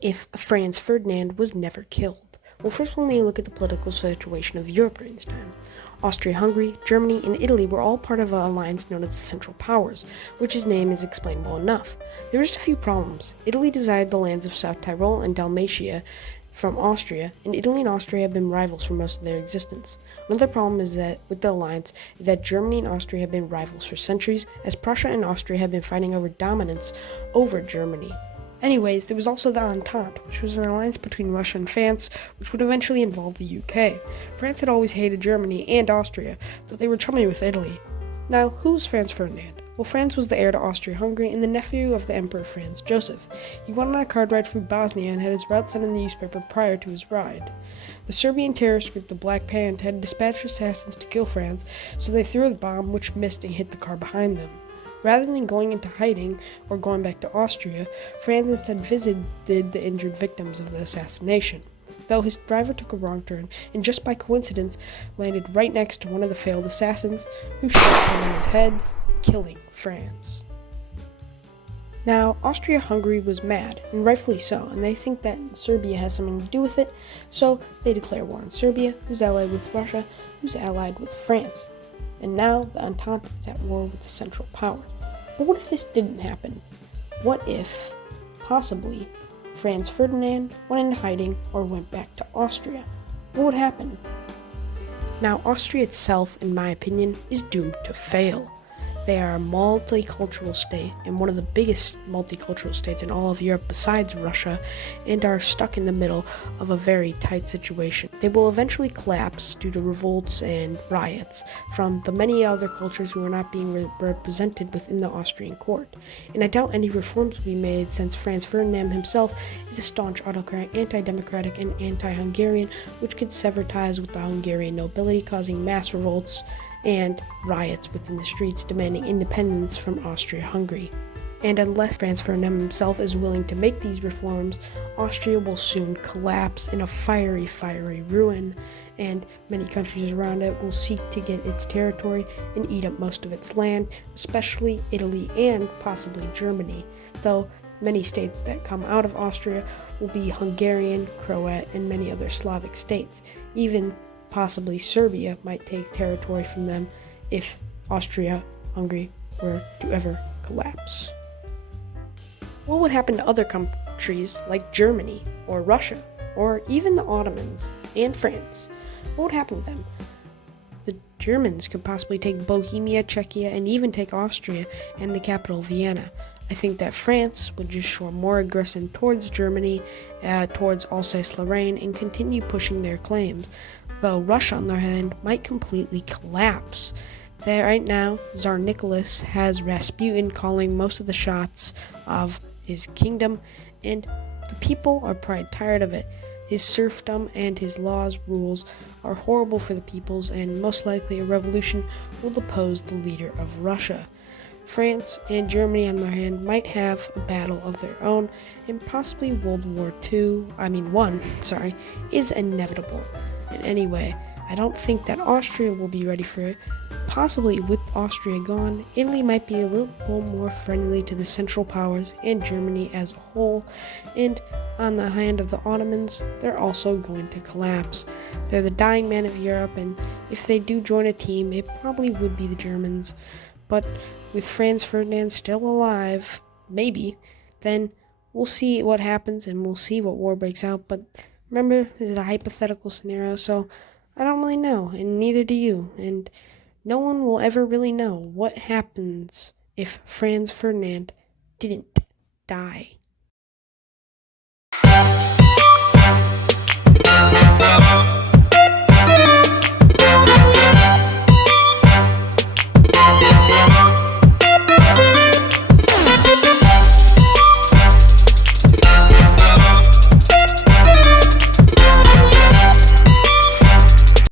if Franz Ferdinand was never killed? Well, first we'll need to look at the political situation of Europe during this time. Austria-Hungary, Germany, and Italy were all part of an alliance known as the Central Powers, which its name is explainable enough. There were just a few problems. Italy desired the lands of South Tyrol and Dalmatia from Austria, and Italy and Austria have been rivals for most of their existence. Another problem is that with the alliance is that Germany and Austria have been rivals for centuries, as Prussia and Austria have been fighting over dominance over Germany. Anyways, there was also the Entente, which was an alliance between Russia and France, which would eventually involve the UK. France had always hated Germany and Austria, though they were chummy with Italy. Now, who was Franz Ferdinand? Well, Franz was the heir to Austria-Hungary and the nephew of the Emperor Franz Joseph. He went on a card ride through Bosnia and had his route sent in the newspaper prior to his ride. The Serbian terrorist group, the Black Band, had dispatched assassins to kill Franz, so they threw the bomb, which missed and hit the car behind them. Rather than going into hiding or going back to Austria, Franz instead visited the injured victims of the assassination, though his driver took a wrong turn and just by coincidence landed right next to one of the failed assassins, who shot him in his head, killing Franz. Now, Austria-Hungary was mad, and rightfully so, and they think that Serbia has something to do with it, so they declare war on Serbia, who's allied with Russia, who's allied with France. And now the Entente is at war with the Central Powers. But what if this didn't happen? What if, possibly, Franz Ferdinand went into hiding or went back to Austria? What would happen? Now, Austria itself, in my opinion, is doomed to fail. They are a multicultural state, and one of the biggest multicultural states in all of Europe besides Russia, and are stuck in the middle of a very tight situation. They will eventually collapse due to revolts and riots from the many other cultures who are not being represented within the Austrian court. And I doubt any reforms will be made since Franz Ferdinand himself is a staunch autocrat, anti-democratic, and anti-Hungarian, which could sever ties with the Hungarian nobility, causing mass revolts and riots within the streets demanding independence from Austria-Hungary. And unless Franz Ferdinand himself is willing to make these reforms, Austria will soon collapse in a fiery ruin, and many countries around it will seek to get its territory and eat up most of its land, especially Italy and possibly Germany, though many states that come out of Austria will be Hungarian, Croat, and many other Slavic states. Even possibly Serbia might take territory from them if Austria-Hungary were to ever collapse. What would happen to other countries like Germany or Russia or even the Ottomans and France? What would happen to them? The Germans could possibly take Bohemia, Czechia, and even take Austria and the capital Vienna. I think that France would just show more aggression towards Germany, towards Alsace-Lorraine, and continue pushing their claims, though Russia, on the other hand, might completely collapse. There, right now, Tsar Nicholas has Rasputin calling most of the shots of his kingdom, and the people are probably tired of it. His serfdom and his laws, rules are horrible for the peoples, and most likely a revolution will depose the leader of Russia. France and Germany, on the other hand, might have a battle of their own, and possibly World War I, is inevitable. And anyway, I don't think that Austria will be ready for it. Possibly with Austria gone, Italy might be a little more friendly to the Central Powers and Germany as a whole, and on the hand of the Ottomans, they're also going to collapse. They're the dying man of Europe, and if they do join a team, it probably would be the Germans. But with Franz Ferdinand still alive, maybe, then we'll see what happens and we'll see what war breaks out. But remember, this is a hypothetical scenario, so I don't really know, and neither do you. And no one will ever really know what happens if Franz Ferdinand didn't die.